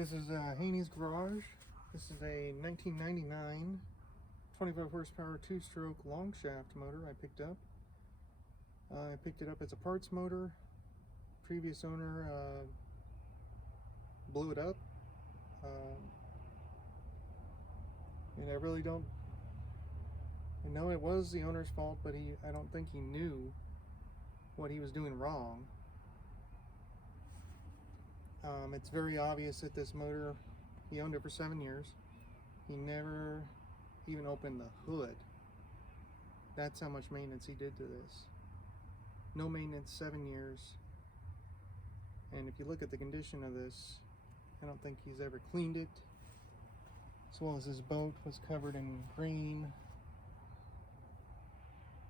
This is Haney's Garage. This is a 1999 25 horsepower 2-stroke long shaft motor I picked up. I picked it up as a parts motor. Previous owner blew it up. And I really don't... I know it was the owner's fault, but I don't think he knew what he was doing wrong. It's very obvious that this motor, he owned it for 7 years. He never even opened the hood. That's how much maintenance he did to this. No maintenance, 7 years. And if you look at the condition of this, I don't think he's ever cleaned it. As well as his boat was covered in green.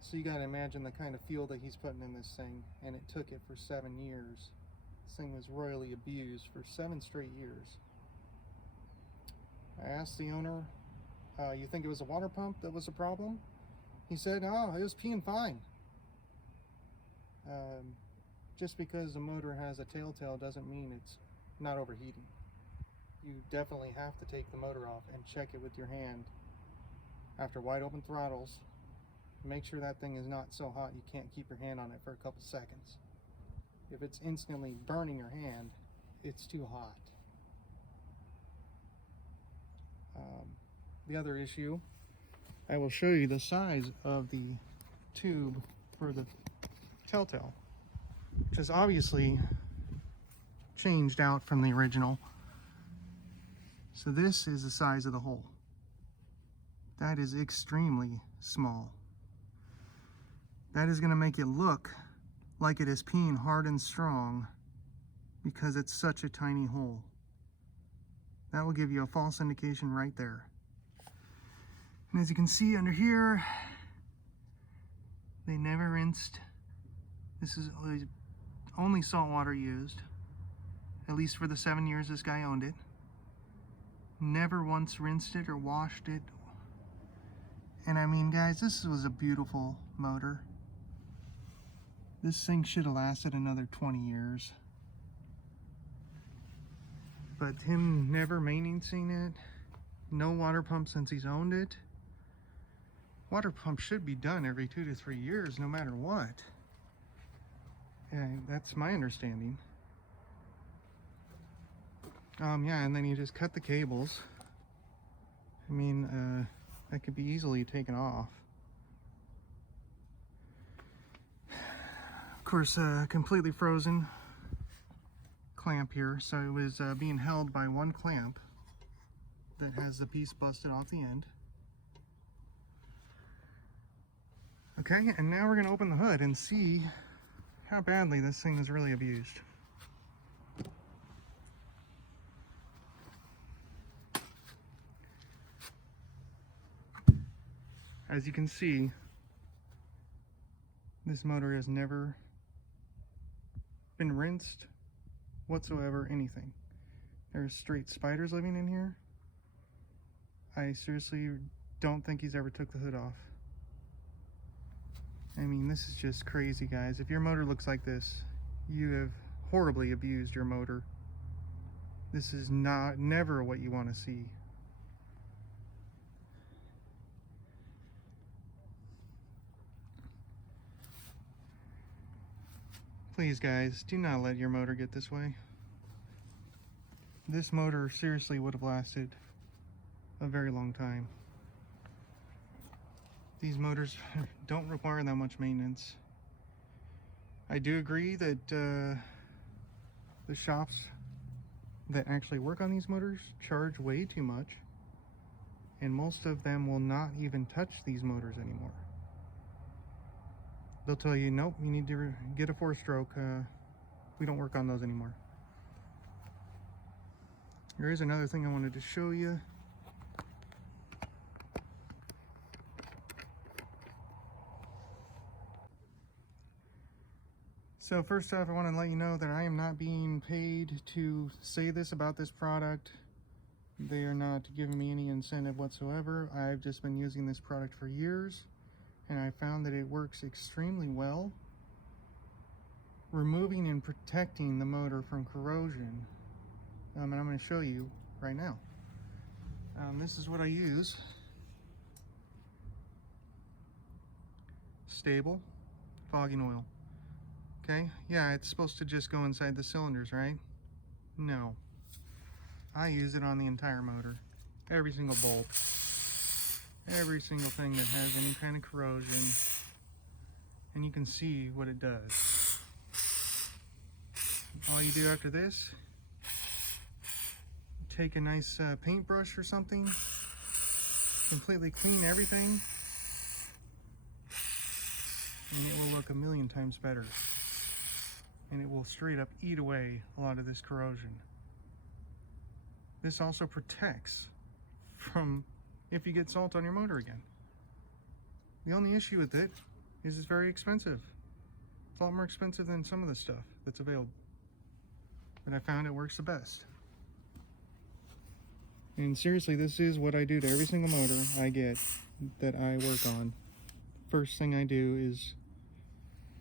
So you gotta imagine the kind of fuel that he's putting in this thing, and it took it for 7 years. This thing was royally abused for 7 straight years. I asked the owner, you think it was a water pump that was a problem? He said, oh, it was peeing fine. Just because the motor has a telltale doesn't mean it's not overheating. You definitely have to take the motor off and check it with your hand after wide open throttles. Make sure that thing is not so hot you can't keep your hand on it for a couple seconds. If it's instantly burning your hand, it's too hot. The other issue, I will show you the size of the tube for the telltale, which is obviously changed out from the original. So this is the size of the hole. That is extremely small. That is going to make it look like it is peeing hard and strong because it's such a tiny hole. That will give you a false indication right there. And as you can see under here, they never rinsed. This is only salt water used, at least for the 7 years this guy owned it. Never once rinsed it or washed it. And I mean, guys, this was a beautiful motor. This thing should have lasted another 20 years. But him never maintaining it, no water pump since he's owned it. Water pump should be done every 2 to 3 years, no matter what. And that's my understanding. Yeah, and then you just cut the cables. I mean, that could be easily taken off. Of course, completely frozen clamp here, so it was being held by one clamp that has the piece busted off the end. Okay, and now we're going to open the hood and see how badly this thing is really abused. As you can see, this motor has never been rinsed whatsoever, anything. There's straight spiders living in here. I seriously don't think he's ever took the hood off. I mean, this is just crazy, guys. If your motor looks like this, you have horribly abused your motor. This is never what you want to see. Please, guys, do not let your motor get this way. This motor seriously would have lasted a very long time. These motors don't require that much maintenance. I do agree that the shops that actually work on these motors charge way too much, and most of them will not even touch these motors anymore. They'll tell you, nope, you need to get a 4-stroke. We don't work on those anymore. There is another thing I wanted to show you. So first off, I want to let you know that I am not being paid to say this about this product. They are not giving me any incentive whatsoever. I've just been using this product for years, and I found that it works extremely well, removing and protecting the motor from corrosion and I'm going to show you right now. This is what I use. Stable fogging oil. Okay, yeah, it's supposed to just go inside the cylinders, right? No. I use it on the entire motor. Every single bolt. Every single thing that has any kind of corrosion. And you can see what it does. All you do after this, take a nice paintbrush or something, completely clean everything, and it will look a million times better. And it will straight up eat away a lot of this corrosion. This also protects from if you get salt on your motor again. The only issue with it is it's very expensive. It's a lot more expensive than some of the stuff that's available. But I found it works the best. And seriously, this is what I do to every single motor I get that I work on. First thing I do is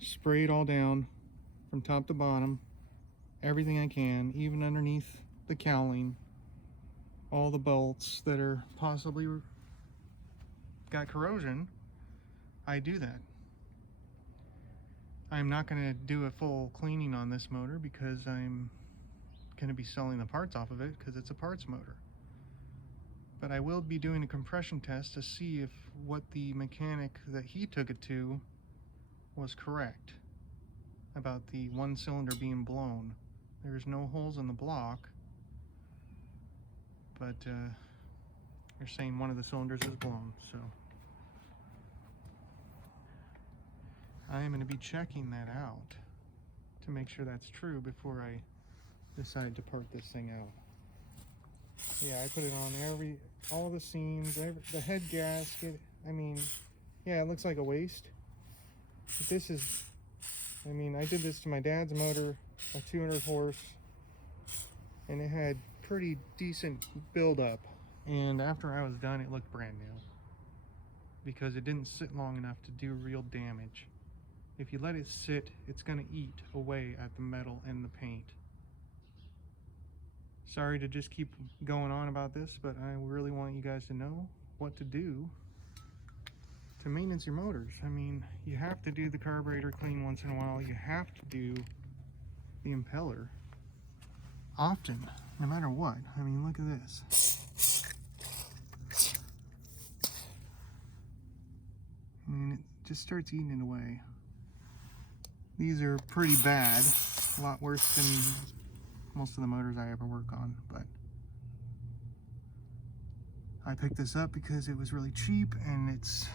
spray it all down from top to bottom, everything I can, even underneath the cowling, all the bolts that are possibly got corrosion. I do that. I'm not going to do a full cleaning on this motor because I'm going to be selling the parts off of it because it's a parts motor. But I will be doing a compression test to see if what the mechanic that he took it to was correct about the one cylinder being blown. There's no holes in the block, but they're saying one of the cylinders is blown, so I am going to be checking that out to make sure that's true before I decide to part this thing out. Yeah, I put it on all the seams, the head gasket. I mean, yeah, it looks like a waste. But this is, I mean, I did this to my dad's motor, a 200 horse, and it had pretty decent buildup. And after I was done, it looked brand new because it didn't sit long enough to do real damage. If you let it sit, it's going to eat away at the metal and the paint. Sorry to just keep going on about this, but I really want you guys to know what to do to maintenance your motors. I mean, you have to do the carburetor clean once in a while. You have to do the impeller often, no matter what. I mean, look at this. I mean, it just starts eating it away. These are pretty bad, a lot worse than most of the motors I ever work on, but I picked this up because it was really cheap and it's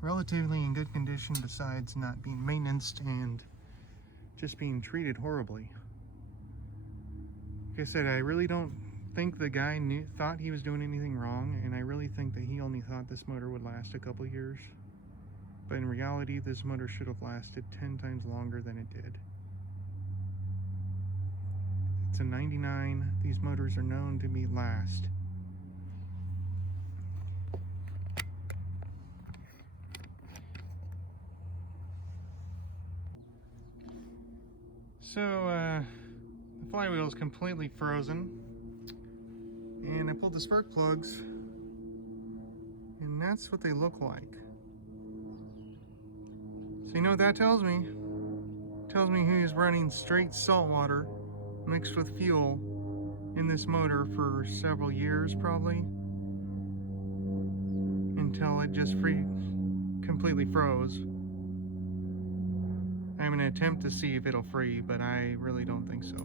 relatively in good condition besides not being maintained and just being treated horribly. Like I said, I really don't think the guy thought he was doing anything wrong, and I really think that he only thought this motor would last a couple years. But in reality, this motor should have lasted 10 times longer than it did. It's a 99. These motors are known to be last. So, the flywheel is completely frozen. And I pulled the spark plugs, and that's what they look like. So you know what that tells me? It tells me he was running straight salt water mixed with fuel in this motor for several years probably, until it just completely froze. I'm going to attempt to see if it'll free, but I really don't think so.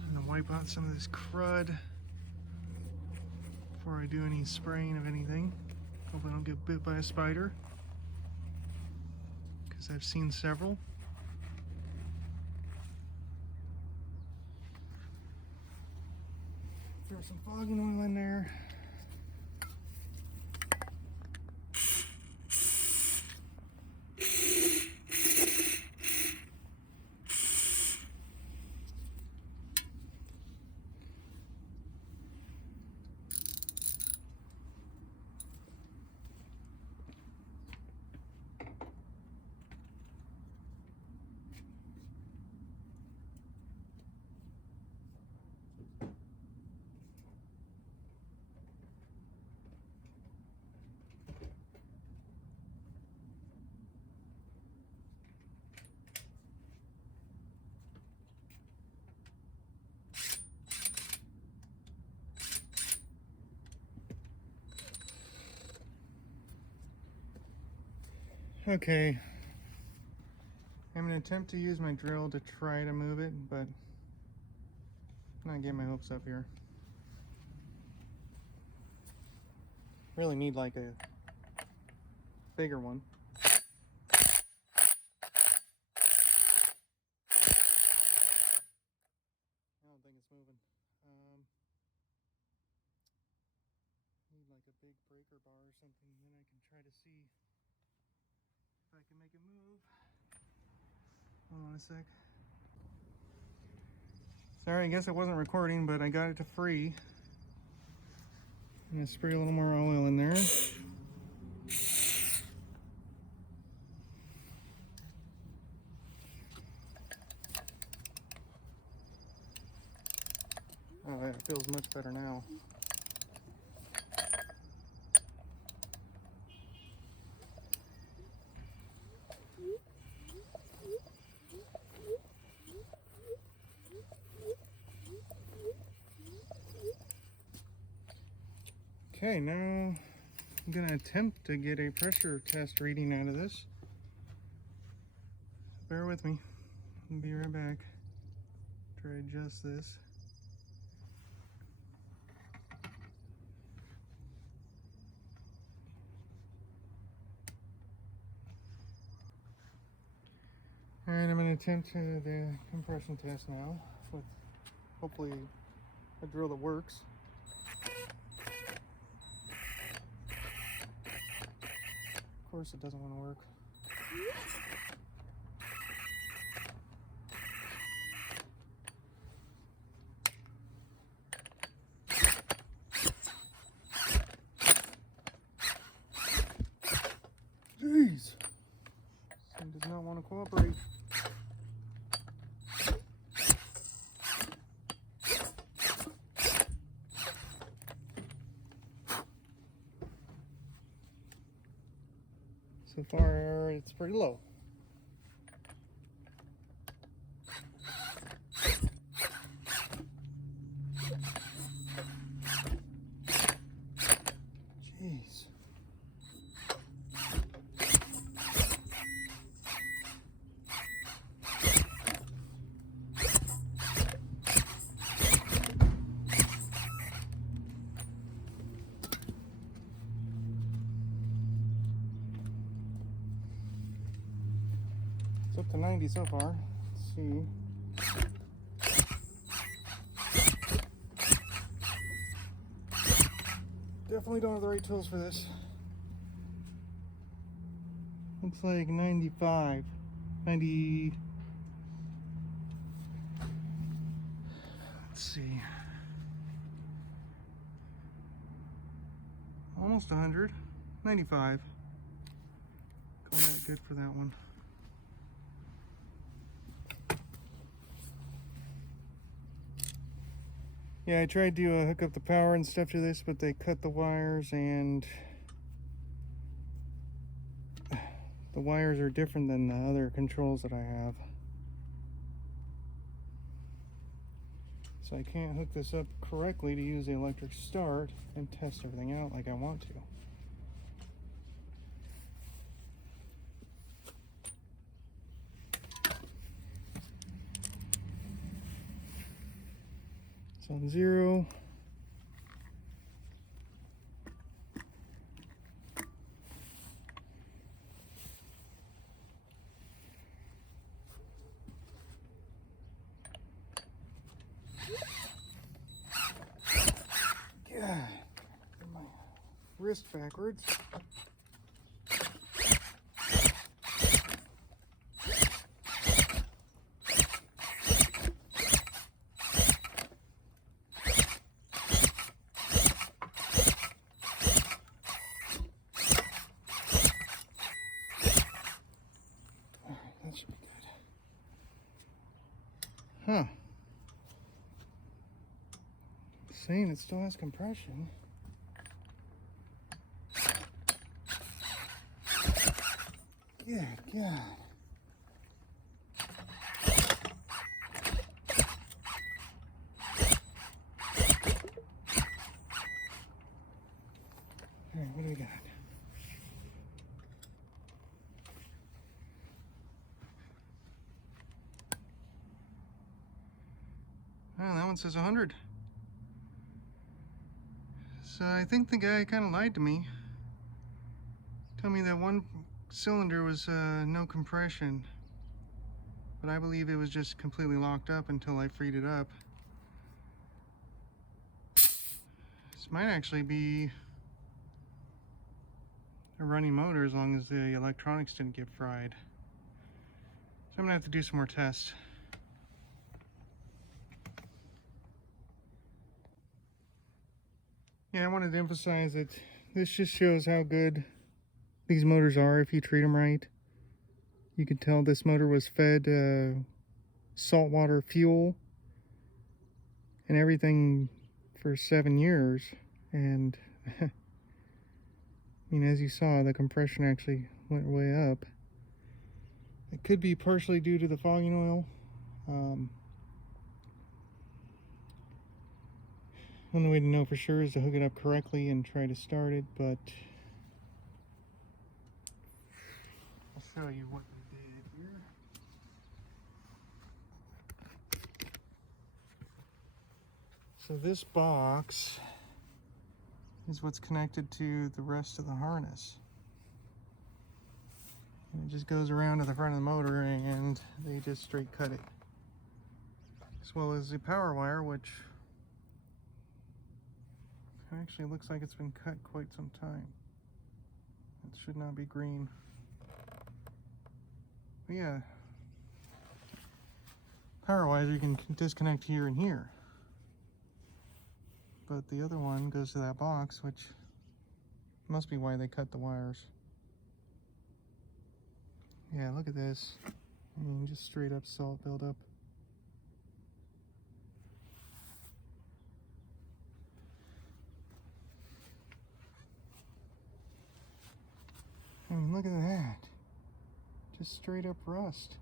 I'm going to wipe out some of this crud before I do any spraying of anything. Hope I don't get bit by a spider, because I've seen several. Throw some fogging oil in there. Okay, I'm gonna attempt to use my drill to try to move it, but I'm not getting my hopes up here. Really need like a bigger one. I don't think it's moving. Need like a big breaker bar or something, and then I can try to see if I can make it move. Hold on a sec. Sorry, I guess it wasn't recording, but I got it to free. I'm gonna spray a little more oil in there. Oh, yeah, it feels much better now. Okay, now I'm gonna attempt to get a pressure test reading out of this. Bear with me. I'll be right back. Try to adjust this. Alright, I'm going to attempt the compression test now with hopefully a drill that works. Of course it doesn't want to work. Jeez! This thing does not want to cooperate. So far, it's pretty low. Jeez. It's up to 90 so far. Let's see. Definitely don't have the right tools for this. Looks like 95. 90. Let's see. Almost 100. 95. Call that good for that one. Yeah, I tried to hook up the power and stuff to this, but they cut the wires, and the wires are different than the other controls that I have. So I can't hook this up correctly to use the electric start and test everything out like I want to. It's on 0. God, get my wrist backwards. That should be good. Huh. It's saying it still has compression. Yeah, God. Alright, what do we got? it says 100. So I think the guy kind of lied to me. Told me that one cylinder was no compression. But I believe it was just completely locked up until I freed it up. This might actually be a running motor as long as the electronics didn't get fried. So I'm gonna have to do some more tests. Yeah, I wanted to emphasize that this just shows how good these motors are if you treat them right. You can tell this motor was fed saltwater fuel and everything for 7 years, and I mean, as you saw, the compression actually went way up. It could be partially due to the fogging oil. Only way to know for sure is to hook it up correctly and try to start it, but I'll show you what we did here. So this box is what's connected to the rest of the harness. And it just goes around to the front of the motor and they just straight cut it. As well as the power wire, which actually looks like it's been cut quite some time. It should not be green. But yeah, power wires you can disconnect here and here. But the other one goes to that box, which must be why they cut the wires. Yeah, look at this. I mean, just straight up salt buildup. I mean, look at that. Just straight up rust.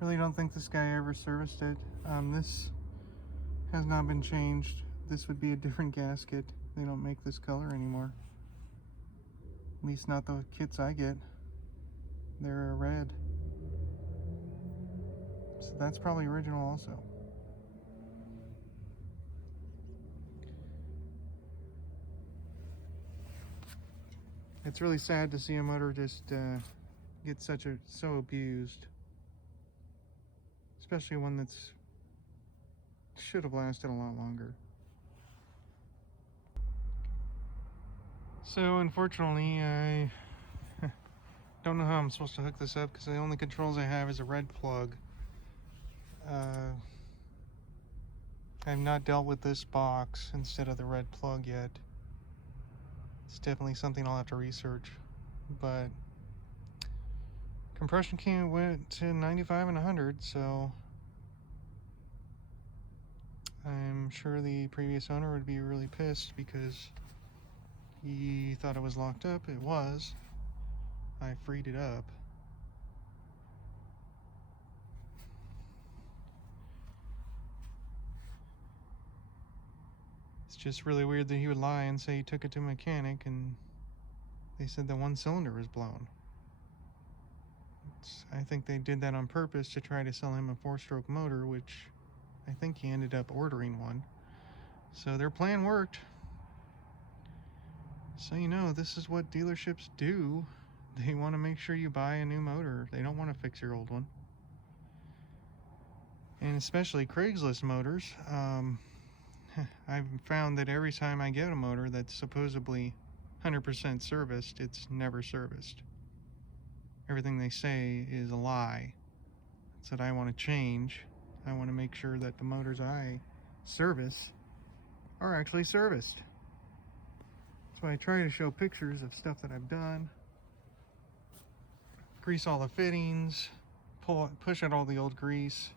Really don't think this guy ever serviced it. This has not been changed. This would be a different gasket. They don't make this color anymore. At least not the kits I get. They're red. So that's probably original also. It's really sad to see a motor just get so abused. Especially one that's should have lasted a lot longer. So unfortunately, I don't know how I'm supposed to hook this up because the only controls I have is a red plug. I've not dealt with this box instead of the red plug yet. It's definitely something I'll have to research. But compression went to 95 and 100, so I'm sure the previous owner would be really pissed because he thought it was locked up. It was. I freed it up. It's just really weird that he would lie and say he took it to a mechanic and they said that one cylinder was blown. I think they did that on purpose to try to sell him a 4-stroke motor, which I think he ended up ordering one. So their plan worked. So you know, this is what dealerships do. They want to make sure you buy a new motor. They don't want to fix your old one. And especially Craigslist motors. I've found that every time I get a motor that's supposedly 100% serviced, it's never serviced. Everything they say is a lie. It's that I want to change. I want to make sure that the motors I service are actually serviced. So I try to show pictures of stuff that I've done. Grease all the fittings, push out all the old grease,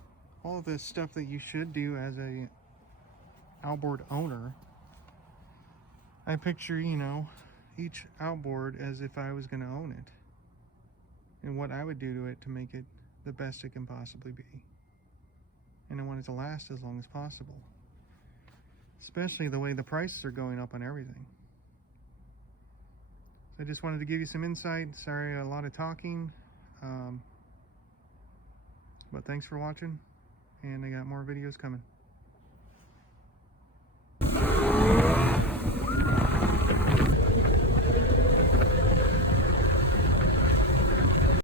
all of this stuff that you should do as a outboard owner. I picture, you know, each outboard as if I was going to own it and what I would do to it to make it the best it can possibly be. And I want it to last as long as possible, especially the way the prices are going up on everything. So I just wanted to give you some insight. Sorry, a lot of talking. But thanks for watching, and I got more videos coming.